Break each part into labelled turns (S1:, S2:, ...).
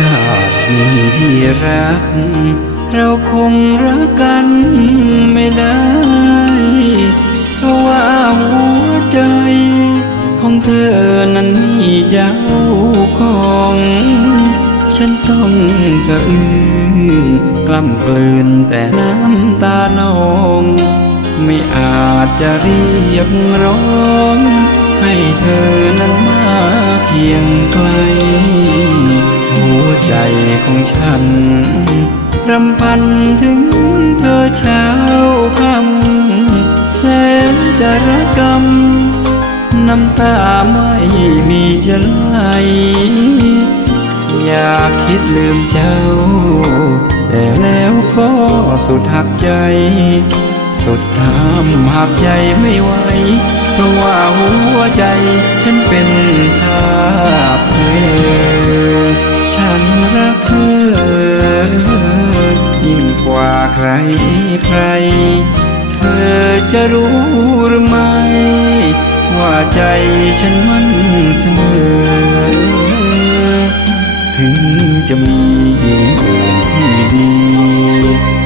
S1: นี้ที่รัก เราคงรักกันไม่ได้ เพราะว่าหัวใจ ของเธอนั้นมีเจ้าของ ฉันต้องสะอื้นกล้ำกลืนแต่น้ำตานอง ไม่อาจจะเรียกร้อง ให้เธอนั้นมาเคียงไกล ใจของฉัน รำพันถึงเธอเช้าคำแสนจะระกำน้ำตาไม่มีจะไหลอยากคิดลืมเจ้า แต่แล้วก็สุดหักใจ สุดห้ามหักใจไม่ไหวเพราะว่าหัวใจฉันเป็นทาสเธอ ใคร เธอจะรู้หรือไม่ ว่าใจฉันมันเสมอ ถึงจะมีหญิงอื่นที่ดี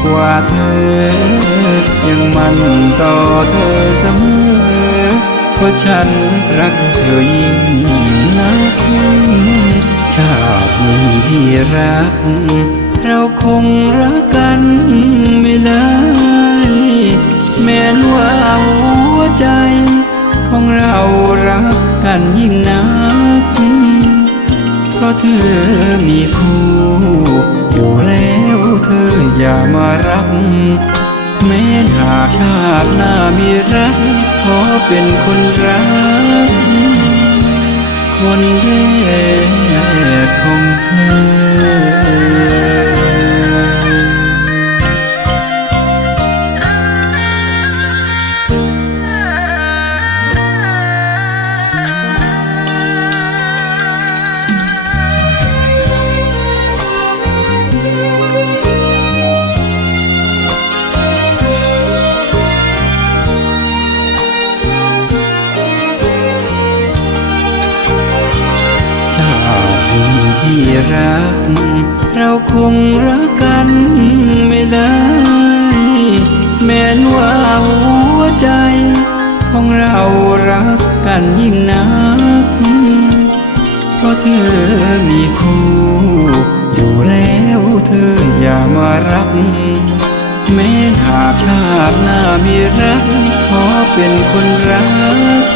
S1: กว่าเธอ ยังมันต่อเธอเสมอ เพราะฉันรักเธอยิ่งนักชาตินี้ที่รัก เราคงรัก กันยิ่งนัก เพราะเธอมีคู่ อยู่แล้วเธออย่ามารัก แม้หากชาติหน้ามีรัก ขอเป็นคนรัก คนแรกของเธอ ชาตินี้ที่รัก เราคงรักกันไม่ได้ แม้นว่าหัวใจ ของเรารักกันยิ่งนัก เพราะเธอมีคู่ อยู่แล้วเธออย่ามารัก แม้หากชาติหน้ามีรัก ขอเป็นคนรัก